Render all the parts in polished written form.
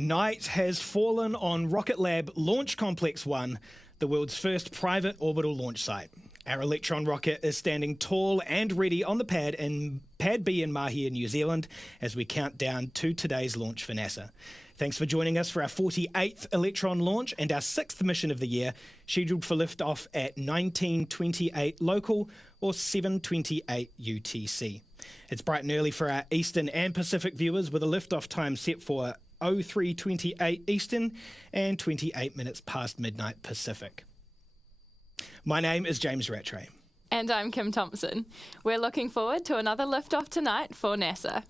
Night has fallen on Rocket Lab Launch Complex 1, the world's first private orbital launch site. Our Electron rocket is standing tall and ready on the pad in Pad B in Mahia, New Zealand, as we count down to today's launch for NASA. Thanks for joining us for our 48th Electron launch and our 6th mission of the year, scheduled for liftoff at 19:28 local or 7:28 UTC. It's bright and early for our Eastern and Pacific viewers, with a liftoff time set for 03:28 Eastern and 28 minutes past midnight Pacific. My name is James Rattray. And I'm Kim Thompson. We're looking forward to another liftoff tonight for NASA.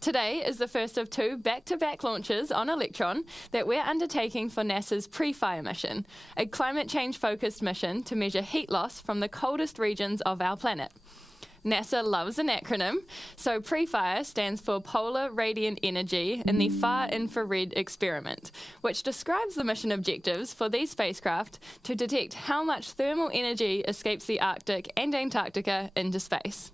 Today is the first of two back-to-back launches on Electron that we're undertaking for NASA's PREFIRE mission, a climate change-focused mission to measure heat loss from the coldest regions of our planet. NASA loves an acronym, so PREFIRE stands for Polar Radiant Energy in the Far Infrared Experiment, which describes the mission objectives for these spacecraft to detect how much thermal energy escapes the Arctic and Antarctica into space.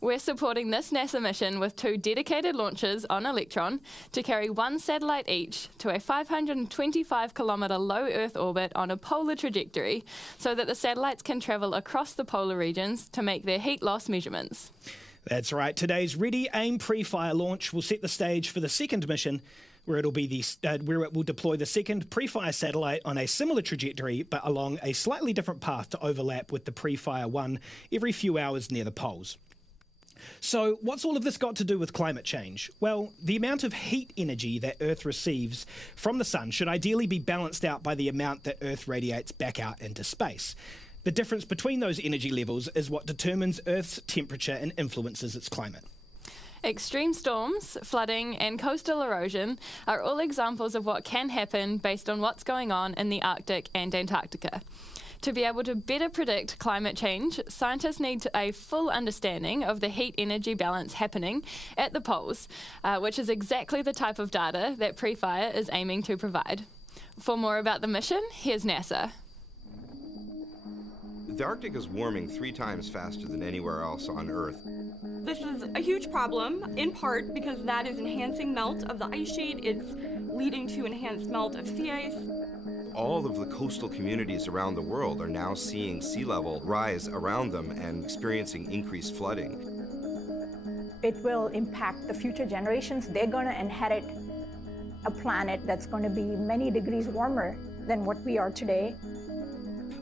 We're supporting this NASA mission with two dedicated launches on Electron to carry one satellite each to a 525-kilometre low Earth orbit on a polar trajectory so that the satellites can travel across the polar regions to make their heat loss measurements. That's right. Today's Ready, Aim, PREFIRE launch will set the stage for the second mission, where it will deploy the second PREFIRE satellite on a similar trajectory but along a slightly different path to overlap with the PREFIRE 1 every few hours near the poles. So what's all of this got to do with climate change? Well, the amount of heat energy that Earth receives from the sun should ideally be balanced out by the amount that Earth radiates back out into space. The difference between those energy levels is what determines Earth's temperature and influences its climate. Extreme storms, flooding and coastal erosion are all examples of what can happen based on what's going on in the Arctic and Antarctica. To be able to better predict climate change, scientists need a full understanding of the heat energy balance happening at the poles, which is exactly the type of data that PREFIRE is aiming to provide. For more about the mission, here's NASA. The Arctic is warming 3 times faster than anywhere else on Earth. This is a huge problem, in part because that is enhancing melt of the ice sheet. It's leading to enhanced melt of sea ice. All of the coastal communities around the world are now seeing sea level rise around them and experiencing increased flooding. It will impact the future generations. They're going to inherit a planet that's going to be many degrees warmer than what we are today.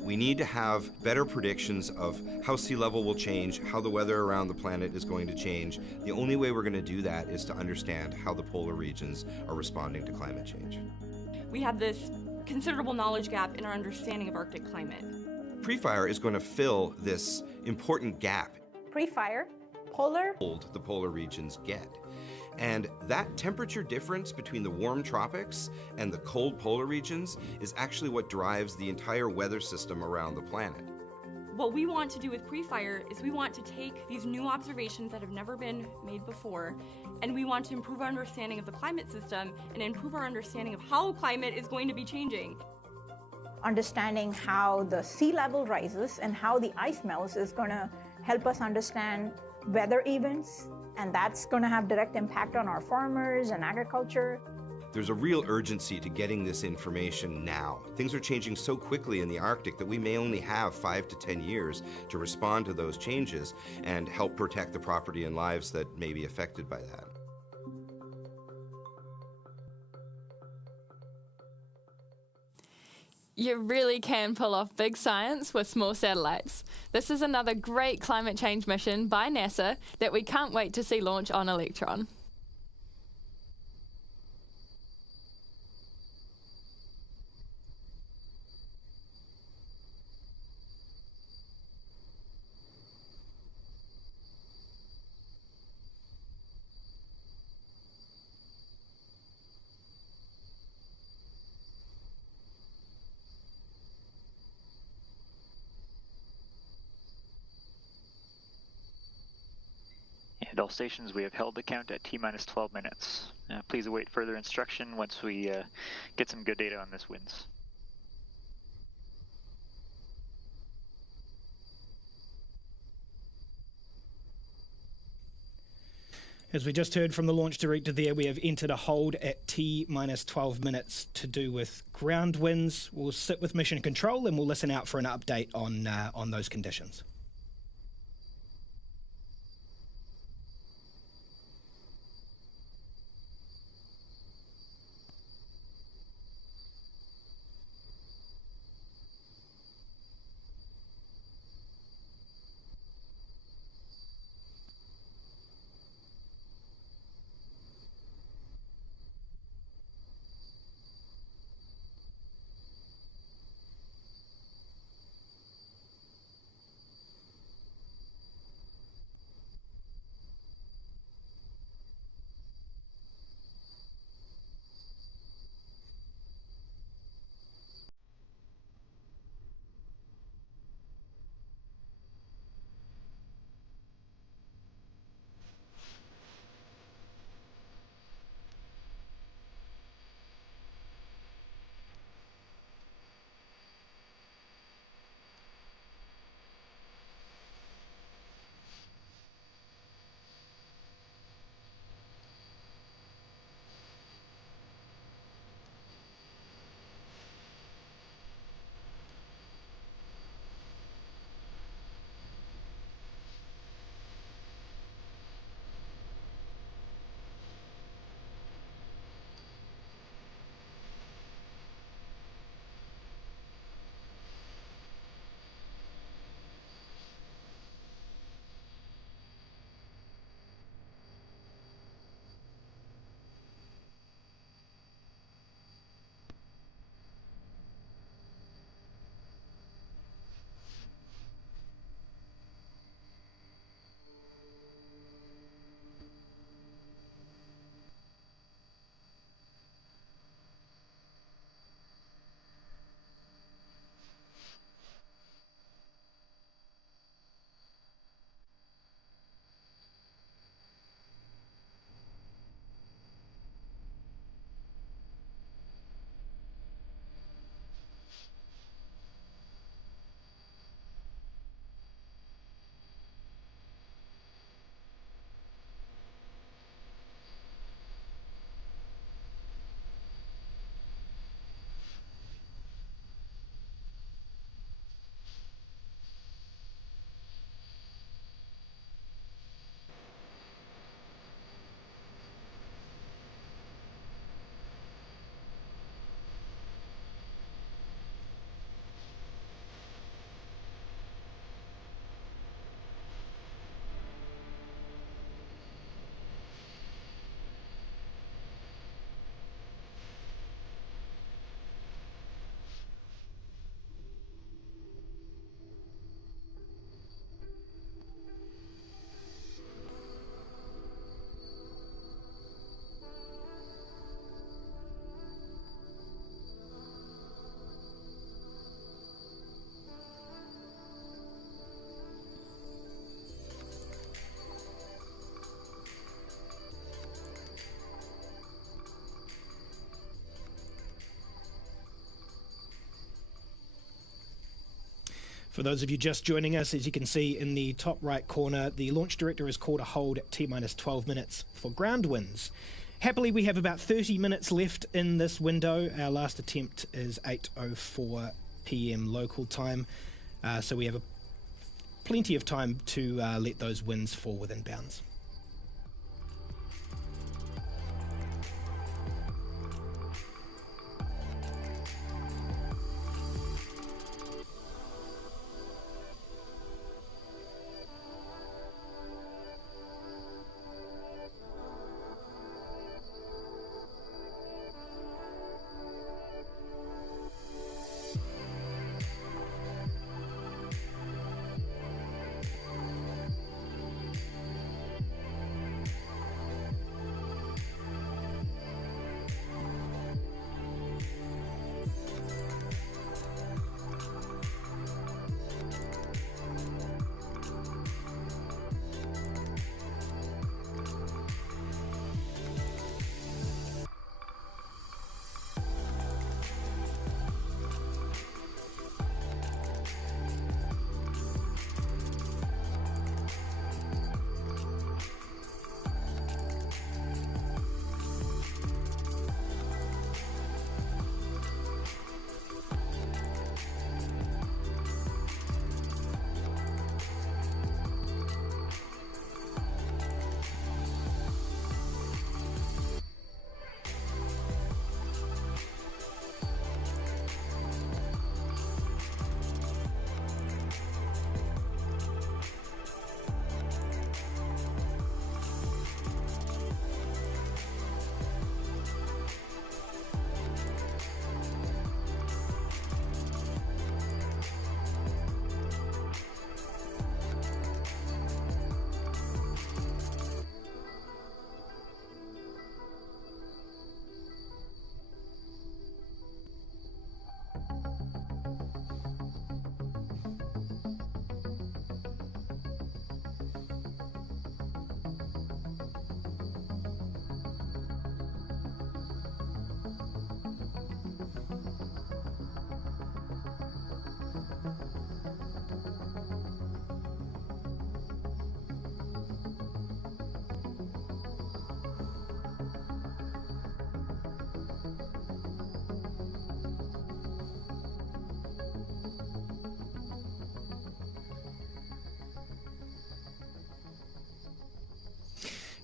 We need to have better predictions of how sea level will change, how the weather around the planet is going to change. The only way we're going to do that is to understand how the polar regions are responding to climate change. We have this considerable knowledge gap in our understanding of Arctic climate. PREFIRE is going to fill this important gap. PREFIRE, polar. Cold the polar regions get. And that temperature difference between the warm tropics and the cold polar regions is actually what drives the entire weather system around the planet. What we want to do with PREFIRE is we want to take these new observations that have never been made before, and we want to improve our understanding of the climate system and improve our understanding of how climate is going to be changing. Understanding how the sea level rises and how the ice melts is going to help us understand weather events, and that's going to have direct impact on our farmers and agriculture. There's a real urgency to getting this information now. Things are changing so quickly in the Arctic that we may only have 5 to 10 years to respond to those changes and help protect the property and lives that may be affected by that. You really can pull off big science with small satellites. This is another great climate change mission by NASA that we can't wait to see launch on Electron. And all stations, we have held the count at T-minus 12 minutes. Please await further instruction once we get some good data on this winds. As we just heard from the launch director there, we have entered a hold at T-minus 12 minutes to do with ground winds. We'll sit with Mission Control and we'll listen out for an update on those conditions. For those of you just joining us, as you can see in the top right corner, the launch director has called a hold at T-minus 12 minutes for ground winds. Happily, we have about 30 minutes left in this window. Our last attempt is 8:04 p.m. local time, so we have plenty of time to let those winds fall within bounds.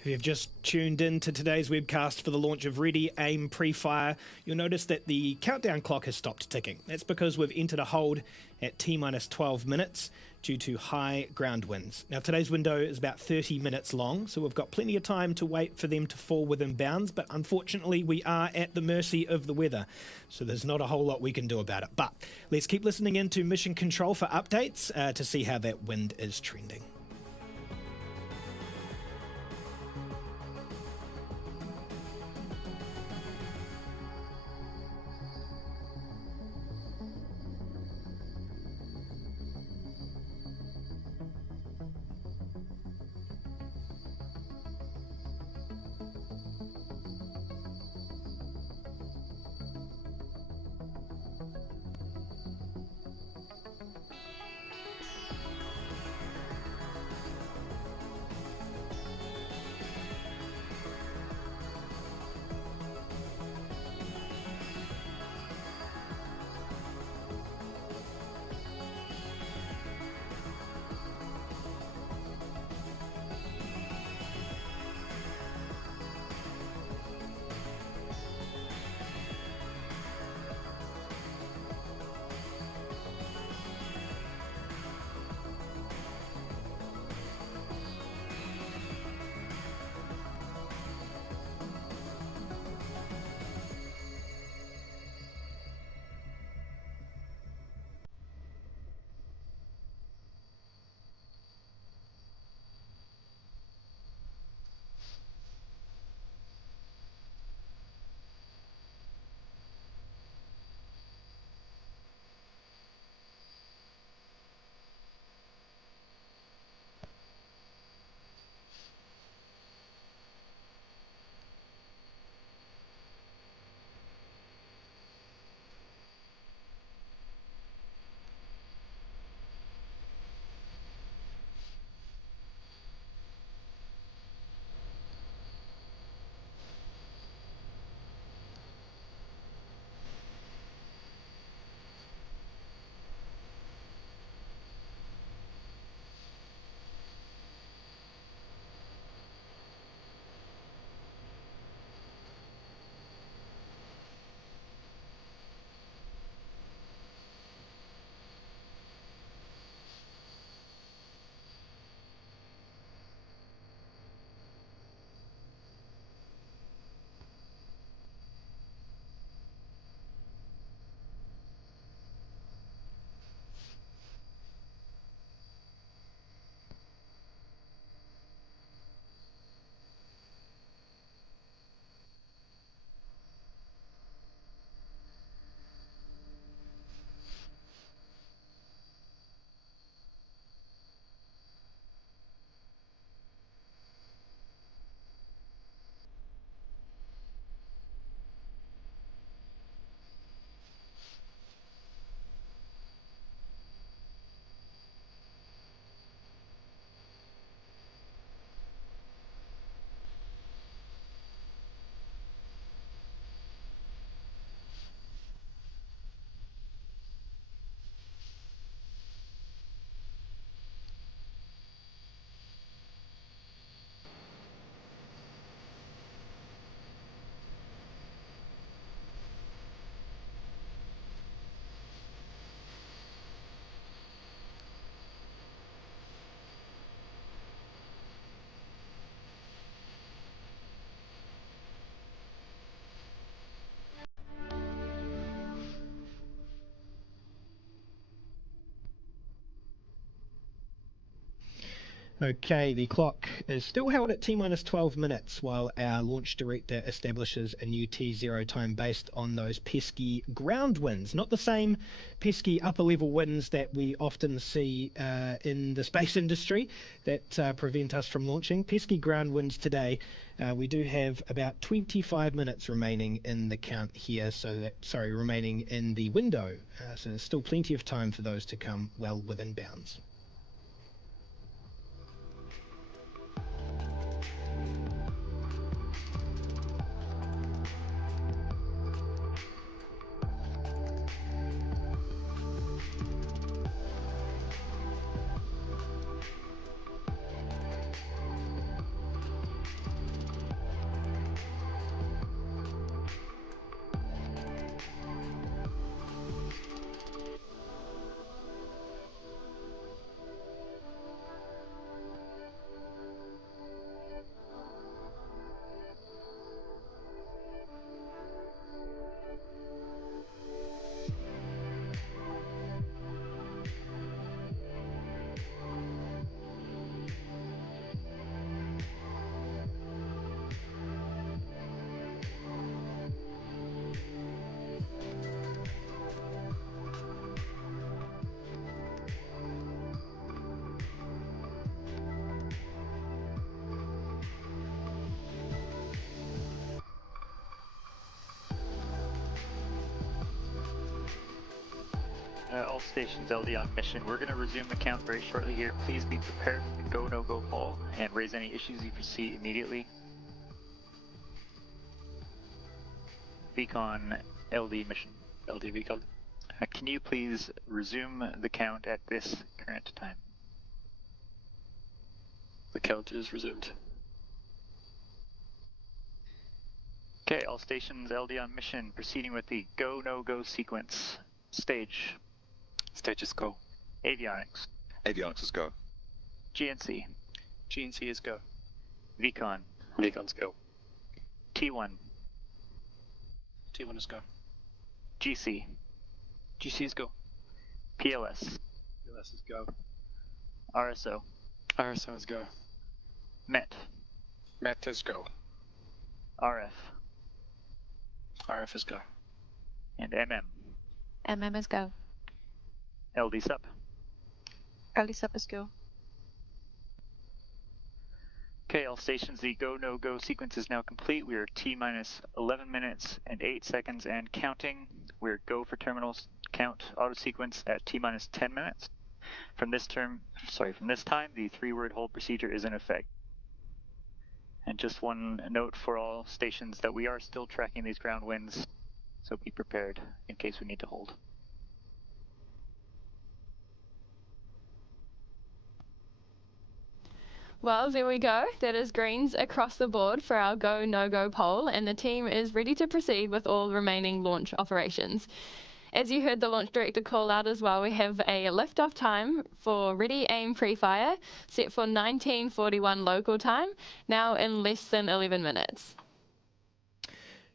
If you've just tuned in to today's webcast for the launch of Ready, Aim, Pre-Fire, you'll notice that the countdown clock has stopped ticking. That's because we've entered a hold at T-minus 12 minutes due to high ground winds. Now, today's window is about 30 minutes long, so we've got plenty of time to wait for them to fall within bounds, but unfortunately we are at the mercy of the weather, so there's not a whole lot we can do about it. But let's keep listening in to Mission Control for updates to see how that wind is trending. Okay, the clock is still held at T-minus 12 minutes while our launch director establishes a new T0 time based on those pesky ground winds. Not the same pesky upper level winds that we often see in the space industry that prevent us from launching. Pesky ground winds today. We do have about 25 minutes remaining in the count here, remaining in the window. So there's still plenty of time for those to come well within bounds. All stations LD on mission. We're going to resume the count very shortly here. Please be prepared for the go, no-go poll and raise any issues you foresee immediately. Beacon LD mission. LD Beacon. Can you please resume the count at this current time? The count is resumed. Okay, all stations LD on mission, proceeding with the go, no-go sequence. Stage. Stages go. Avionics. Avionics is go. GNC. GNC is go. Vcon. Beacons go. T1. T1 is go. GC. GC is go. PLS. PLS is go. RSO. RSO is go. MET. MET is go. RF. RF is go. And MM. MM is go. LD sub. LD sub is go. Okay, all stations, the go, no-go sequence is now complete. We are T-minus 11 minutes and 8 seconds and counting. We're go for terminals count auto sequence at T-minus 10 minutes. From this time, the 3-word hold procedure is in effect. And just one note for all stations that we are still tracking these ground winds, so be prepared in case we need to hold. Well, there we go. That is greens across the board for our go, no-go poll, and the team is ready to proceed with all remaining launch operations. As you heard the launch director call out as well, we have a liftoff time for ready, aim, pre-fire set for 19:41 local time, now in less than 11 minutes.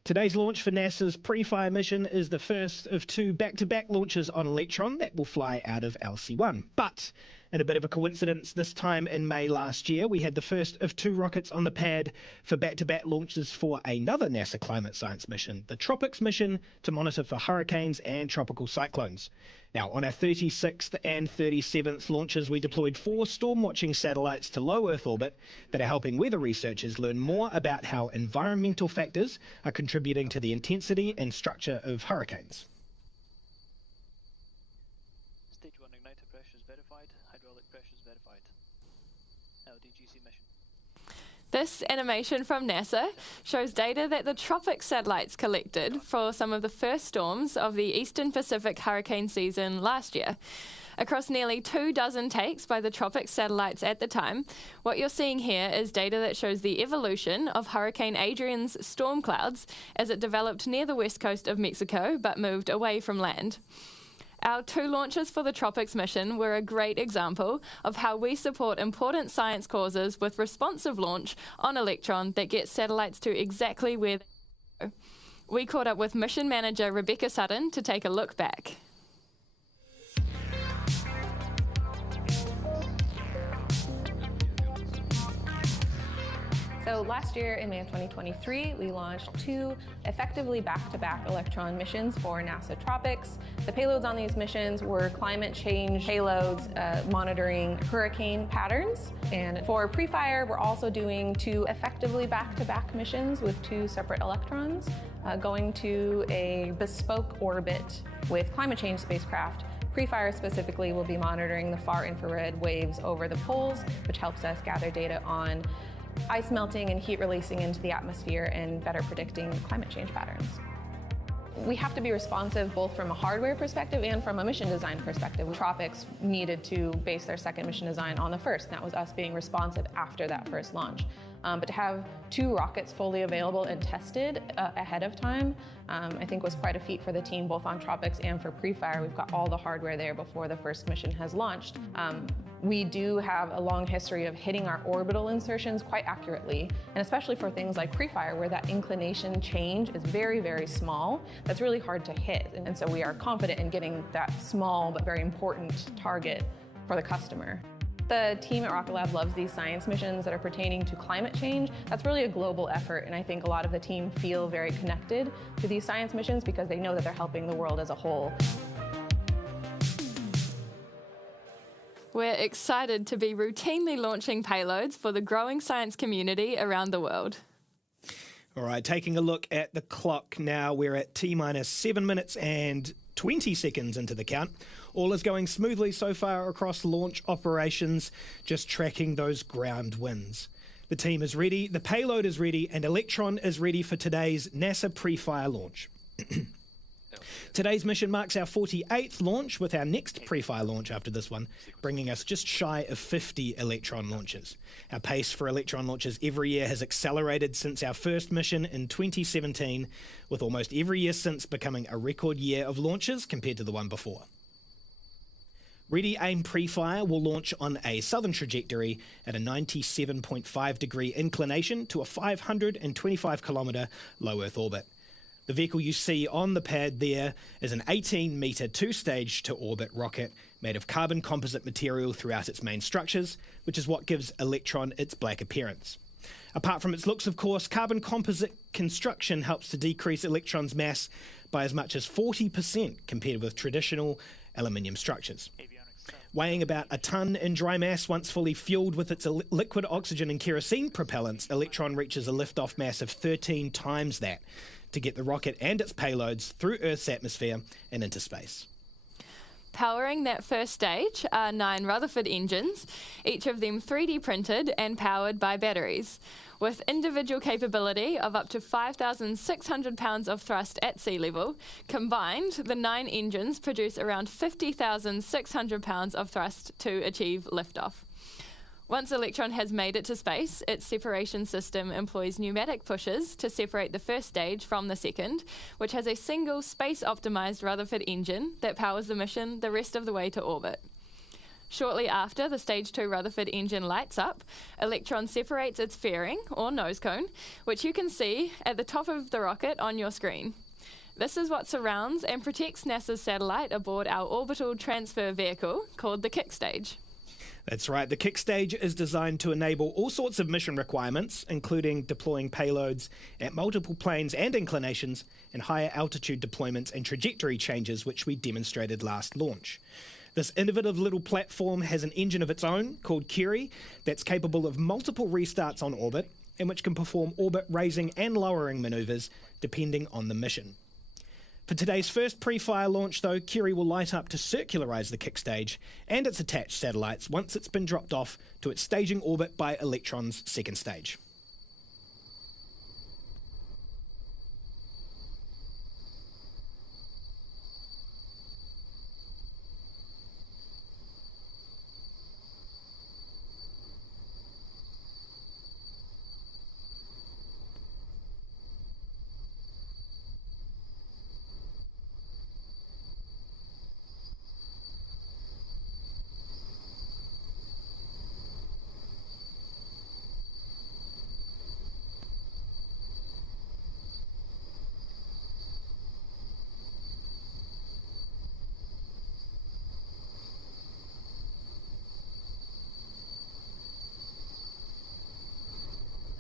Today's launch for NASA's PREFIRE mission is the first of 2 back-to-back launches on Electron that will fly out of LC-1. But in a bit of a coincidence, this time in May last year, we had the first of 2 rockets on the pad for back-to-back launches for another NASA climate science mission, the Tropics mission, to monitor for hurricanes and tropical cyclones. Now, on our 36th and 37th launches, we deployed 4 storm-watching satellites to low Earth orbit that are helping weather researchers learn more about how environmental factors are contributing to the intensity and structure of hurricanes. Stage 1 igniter pressures verified, hydraulic pressures verified. LDGC mission. This animation from NASA shows data that the Tropics satellites collected for some of the first storms of the Eastern Pacific hurricane season last year. Across nearly 24 takes by the Tropics satellites at the time, what you're seeing here is data that shows the evolution of Hurricane Adrian's storm clouds as it developed near the west coast of Mexico but moved away from land. Our 2 launches for the Tropics mission were a great example of how we support important science causes with responsive launch on Electron that gets satellites to exactly where they go. We caught up with mission manager Rebecca Sutton to take a look back. So last year in May of 2023, we launched 2 effectively back-to-back Electron missions for NASA Tropics. The payloads on these missions were climate change payloads monitoring hurricane patterns. And for PREFIRE, we're also doing 2 effectively back-to-back missions with 2 separate Electrons going to a bespoke orbit with climate change spacecraft. PREFIRE specifically will be monitoring the far infrared waves over the poles, which helps us gather data on ice melting and heat releasing into the atmosphere and better predicting climate change patterns. We have to be responsive both from a hardware perspective and from a mission design perspective. Tropics needed to base their second mission design on the first, and that was us being responsive after that first launch. But to have 2 rockets fully available and tested ahead of time, I think was quite a feat for the team, both on Tropics and for PREFIRE. We've got all the hardware there before the first mission has launched. We do have a long history of hitting our orbital insertions quite accurately, and especially for things like PREFIRE, where that inclination change is very, very small. That's really hard to hit, and so we are confident in getting that small but very important target for the customer. The team at Rocket Lab loves these science missions that are pertaining to climate change. That's really a global effort, and I think a lot of the team feel very connected to these science missions because they know that they're helping the world as a whole. We're excited to be routinely launching payloads for the growing science community around the world. All right, taking a look at the clock now, we're at T-minus 7 minutes and 20 seconds into the count. All is going smoothly so far across launch operations, just tracking those ground winds. The team is ready, the payload is ready, and Electron is ready for today's NASA pre-fire launch. Today's mission marks our 48th launch, with our next pre-fire launch after this one bringing us just shy of 50 Electron launches. Our pace for Electron launches every year has accelerated since our first mission in 2017, with almost every year since becoming a record year of launches compared to the one before. Ready Aim Pre-Fire will launch on a southern trajectory at a 97.5 degree inclination to a 525 kilometre low Earth orbit. The vehicle you see on the pad there is an 18-metre two-stage to orbit rocket made of carbon composite material throughout its main structures, which is what gives Electron its black appearance. Apart from its looks, of course, carbon composite construction helps to decrease Electron's mass by as much as 40% compared with traditional aluminium structures. Weighing about a tonne in dry mass, once fully fueled with its liquid oxygen and kerosene propellants, Electron reaches a liftoff mass of 13 times that to get the rocket and its payloads through Earth's atmosphere and into space. Powering that first stage are 9 Rutherford engines, each of them 3D printed and powered by batteries. With individual capability of up to 5,600 pounds of thrust at sea level, combined, the 9 engines produce around 50,600 pounds of thrust to achieve liftoff. Once Electron has made it to space, its separation system employs pneumatic pushers to separate the first stage from the second, which has a single space-optimized Rutherford engine that powers the mission the rest of the way to orbit. Shortly after the Stage 2 Rutherford engine lights up, Electron separates its fairing, or nose cone, which you can see at the top of the rocket on your screen. This is what surrounds and protects NASA's satellite aboard our orbital transfer vehicle, called the kick stage. That's right, the kick stage is designed to enable all sorts of mission requirements, including deploying payloads at multiple planes and inclinations, and higher altitude deployments and trajectory changes, which we demonstrated last launch. This innovative little platform has an engine of its own, called Curie, that's capable of multiple restarts on orbit, and which can perform orbit raising and lowering manoeuvres, depending on the mission. For today's first pre-fire launch, though, Curie will light up to circularize the kick stage and its attached satellites once it's been dropped off to its staging orbit by Electron's second stage.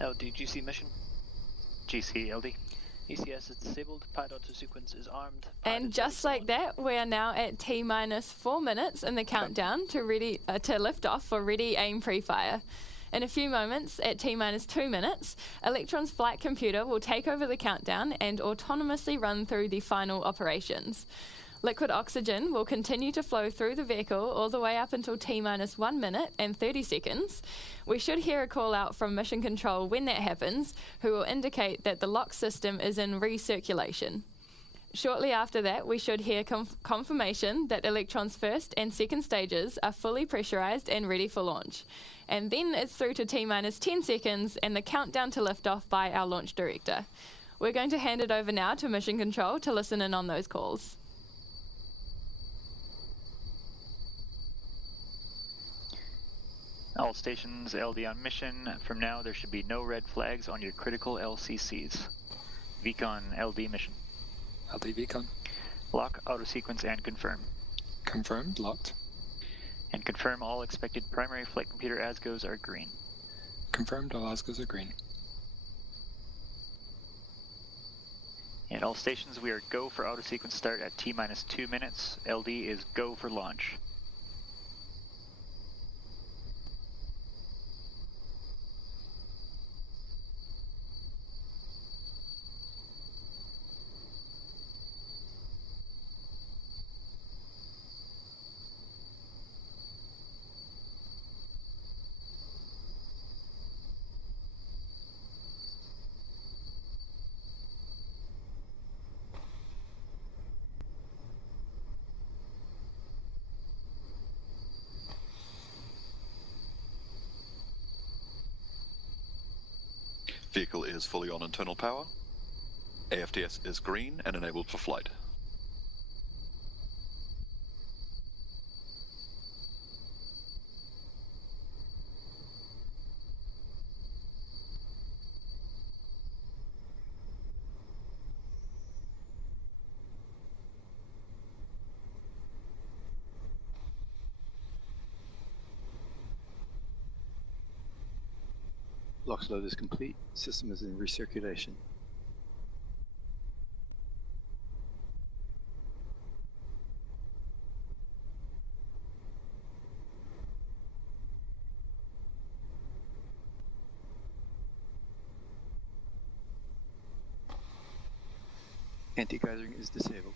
LD, GC mission. GC, LD. ECS is disabled, pad auto sequence is armed. And just like that, we are now at T-minus 4 minutes in the countdown to lift off for Ready Aim Pre-Fire. In a few moments, at T-minus 2 minutes, Electron's flight computer will take over the countdown and autonomously run through the final operations. Liquid oxygen will continue to flow through the vehicle all the way up until T-minus 1 minute and 30 seconds. We should hear a call out from Mission Control when that happens, who will indicate that the lock system is in recirculation. Shortly after that, we should hear confirmation that Electron's first and second stages are fully pressurized and ready for launch. And then it's through to T-minus 10 seconds and the countdown to liftoff by our launch director. We're going to hand it over now to Mission Control to listen in on those calls. All stations LD on mission. From now, there should be no red flags on your critical LCCs. VCON LD mission. LD VCON. Lock auto sequence and confirm. Confirmed, locked. And confirm all expected primary flight computer ASGOs are green. Confirmed, all ASGOs are green. And all stations, we are go for auto sequence start at T-minus 2 minutes. LD is go for launch. Vehicle is fully on internal power. AFTS is green and enabled for flight. LOX load is complete. System is in recirculation. Anti-geysering is disabled.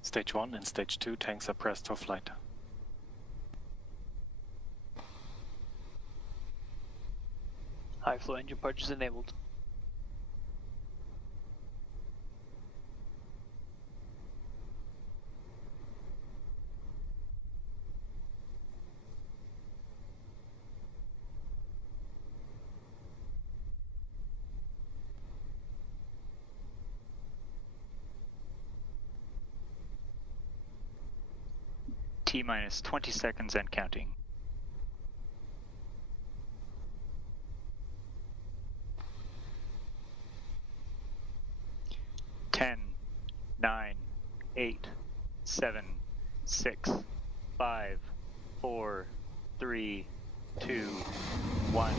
Stage 1 and Stage 2 tanks are pressed for flight. High flow engine purge enabled. T-minus 20 seconds and counting. Ten, 9, 8, 7, 6, 5, 4, 3, 2, 1.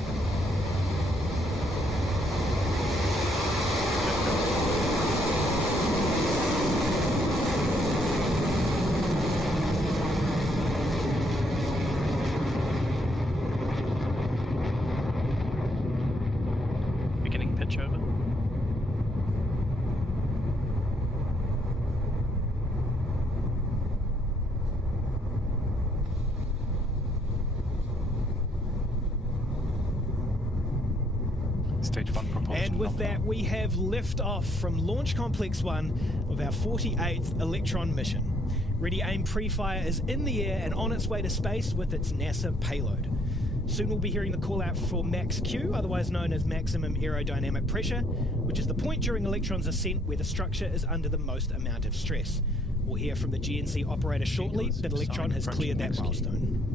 Beginning pitch over. Stage 1 propulsion. And with that, we have liftoff from Launch Complex 1 of our 48th Electron mission. Ready Aim Pre-Fire is in the air and on its way to space with its NASA payload. Soon we'll be hearing the call out for Max Q, otherwise known as maximum aerodynamic pressure, which is the point during Electron's ascent where the structure is under the most amount of stress. We'll hear from the GNC operator shortly that Electron has cleared that milestone.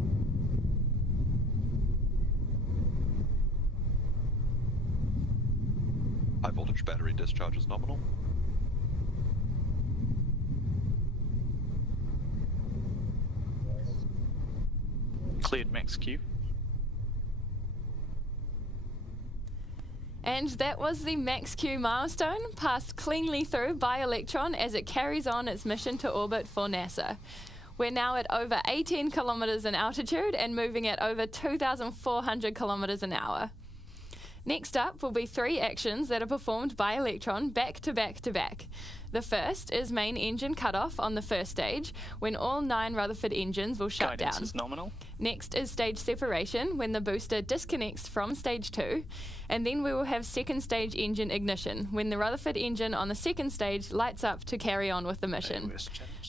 High voltage battery discharge is nominal. Cleared Max Q. And that was the Max Q milestone, passed cleanly through by Electron as it carries on its mission to orbit for NASA. We're now at over 18 kilometers in altitude and moving at over 2,400 kilometers an hour. Next up will be 3 actions that are performed by Electron back to back to back. The first is main engine cutoff on the first stage, when all 9 Rutherford engines will shut Guidance down. is nominal. Next is stage separation, when the booster disconnects from stage 2. And then we will have second stage engine ignition, when the Rutherford engine on the second stage lights up to carry on with the mission.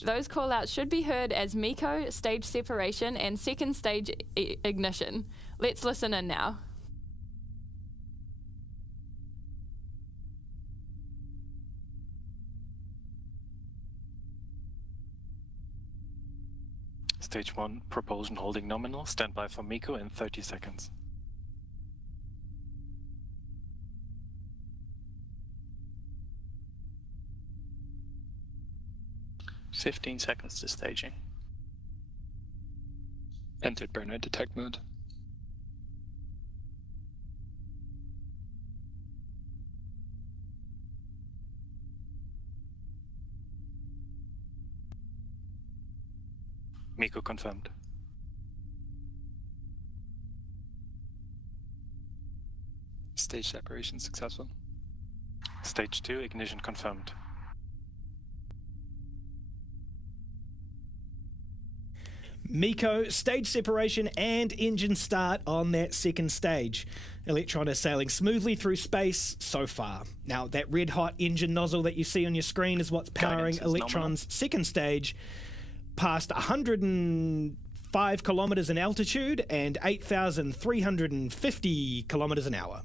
Those callouts should be heard as MECO, stage separation, and second stage ignition. Let's listen in now. Stage 1 propulsion holding nominal. Standby for MECO in 30 seconds. $15 seconds to staging. Entered burnout detect mode. MECO confirmed. Stage separation successful. Stage 2 ignition confirmed. MECO, stage separation and engine start on that second stage. Electron is sailing smoothly through space so far. Now, that red-hot engine nozzle that you see on your screen is what's powering Electron's second stage, past 105 kilometers in altitude and 8,350 kilometers an hour.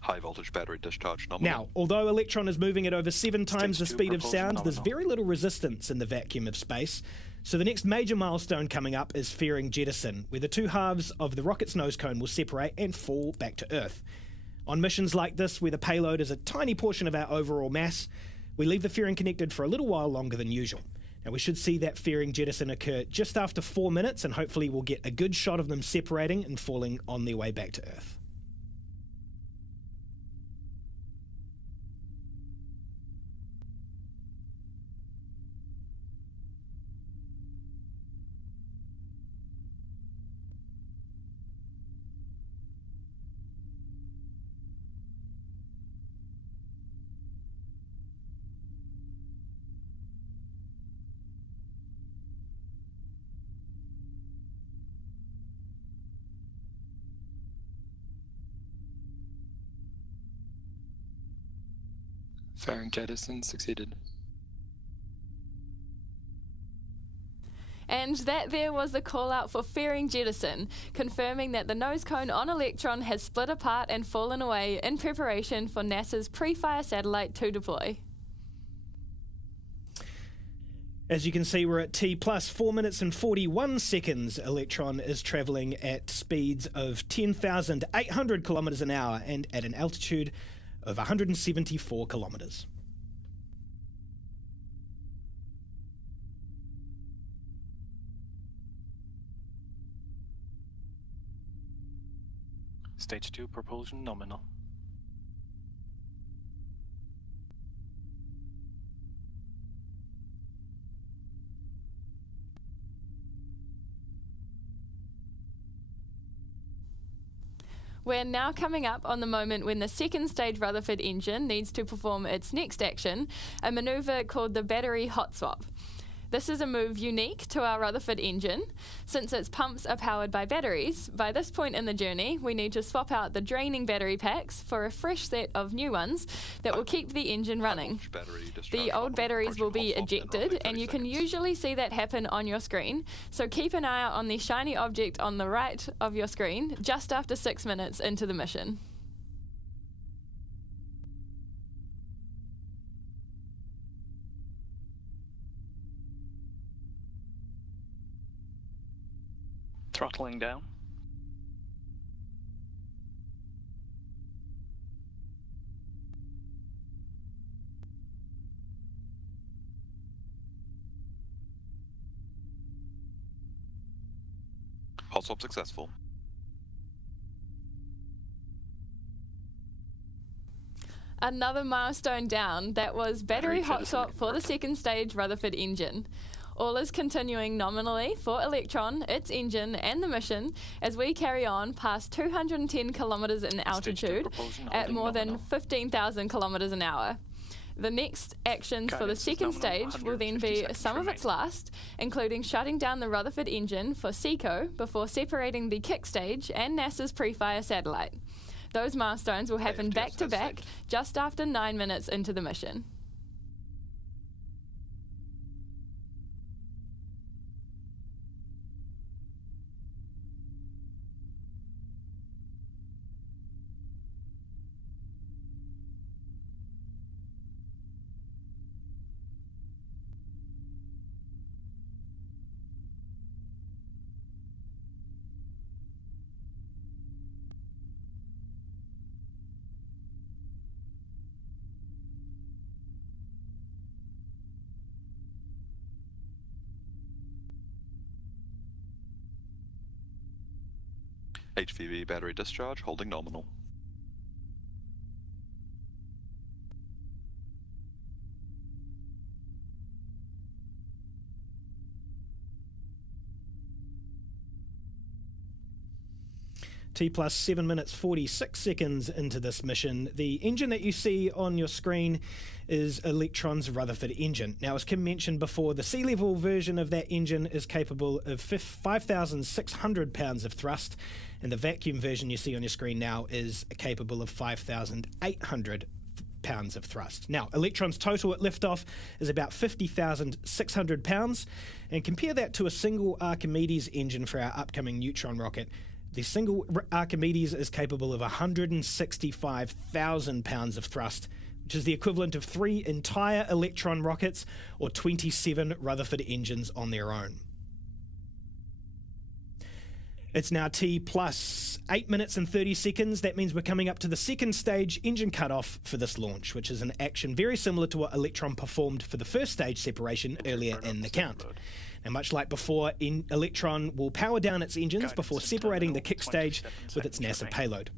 High voltage battery discharge nominal. Now, although Electron is moving at over 7 times the speed of sound, there's nominal. very little resistance in the vacuum of space. So the next major milestone coming up is fairing jettison, where the two halves of the rocket's nose cone will separate and fall back to Earth. On missions like this, where the payload is a tiny portion of our overall mass, we leave the fairing connected for a little while longer than usual. Now, we should see that fairing jettison occur just after 4 minutes, and hopefully we'll get a good shot of them separating and falling on their way back to Earth. Fairing jettison succeeded. And that there was the call out for fairing jettison, confirming that the nose cone on Electron has split apart and fallen away in preparation for NASA's PREFIRE satellite to deploy. As you can see, we're at T plus 4 minutes and 41 seconds. Electron is travelling at speeds of 10,800 kilometres an hour and at an altitude of 174 kilometres. Stage 2 propulsion nominal. We're now coming up on the moment when the second stage Rutherford engine needs to perform its next action, a manoeuvre called the battery hot swap. This is a move unique to our Rutherford engine. Since its pumps are powered by batteries, by this point in the journey, we need to swap out the draining battery packs for a fresh set of new ones that will keep the engine running. The old batteries will be ejected, and you can usually see that happen on your screen, so keep an eye out on the shiny object on the right of your screen just after 6 minutes into the mission. Throttling down. Hot swap successful. Another milestone down, that was battery hot swap for the second stage Rutherford engine. All is continuing nominally for Electron, its engine and the mission as we carry on past 210 kilometres in altitude at more than 15,000 kilometres an hour. The next actions for the second stage will then be some of its last, including shutting down the Rutherford engine for SECO before separating the kick stage and NASA's PREFIRE satellite. Those milestones will happen back to back just after 9 minutes into the mission. HVV battery discharge holding nominal. T plus 7 minutes 46 seconds into this mission. The engine that you see on your screen is Electron's Rutherford engine. Now, as Kim mentioned before, the sea level version of that engine is capable of 5,600 pounds of thrust, and the vacuum version you see on your screen now is capable of 5,800 pounds of thrust. Now, Electron's total at liftoff is about 50,600 pounds, and compare that to a single Archimedes engine for our upcoming Neutron rocket. The single Archimedes is capable of 165,000 pounds of thrust, which is the equivalent of 3 entire Electron rockets or 27 Rutherford engines on their own. It's now T plus 8 minutes and 30 seconds. That means we're coming up to the second stage engine cutoff for this launch, which is an action very similar to what Electron performed for the first stage separation earlier in the count. Now, much like before, Electron will power down its engines before separating the kick stage with its NASA payload.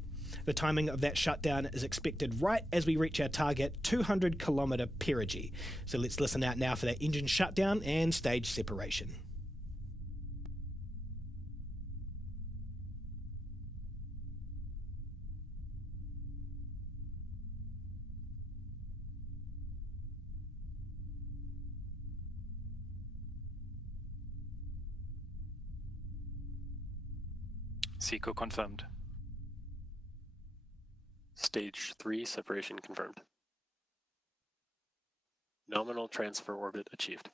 The timing of that shutdown is expected right as we reach our target 200 kilometre perigee. So let's listen out now for that engine shutdown and stage separation. SECO confirmed. Stage 3 separation confirmed. Nominal transfer orbit achieved.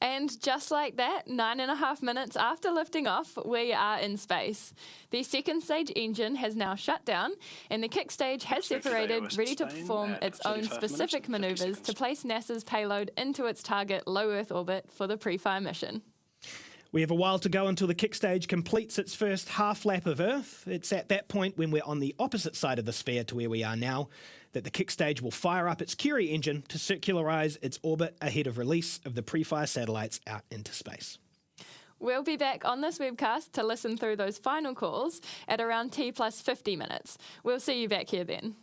And just like that, 9.5 minutes after lifting off, we are in space. The second stage engine has now shut down, and the kick stage has separated, ready to perform its own specific maneuvers to place NASA's payload into its target low Earth orbit for the PREFIRE mission. We have a while to go until the kick stage completes its first half lap of Earth. It's at that point, when we're on the opposite side of the sphere to where we are now, that the kick stage will fire up its Curie engine to circularize its orbit ahead of release of the PREFIRE satellites out into space. We'll be back on this webcast to listen through those final calls at around T plus 50 minutes. We'll see you back here then.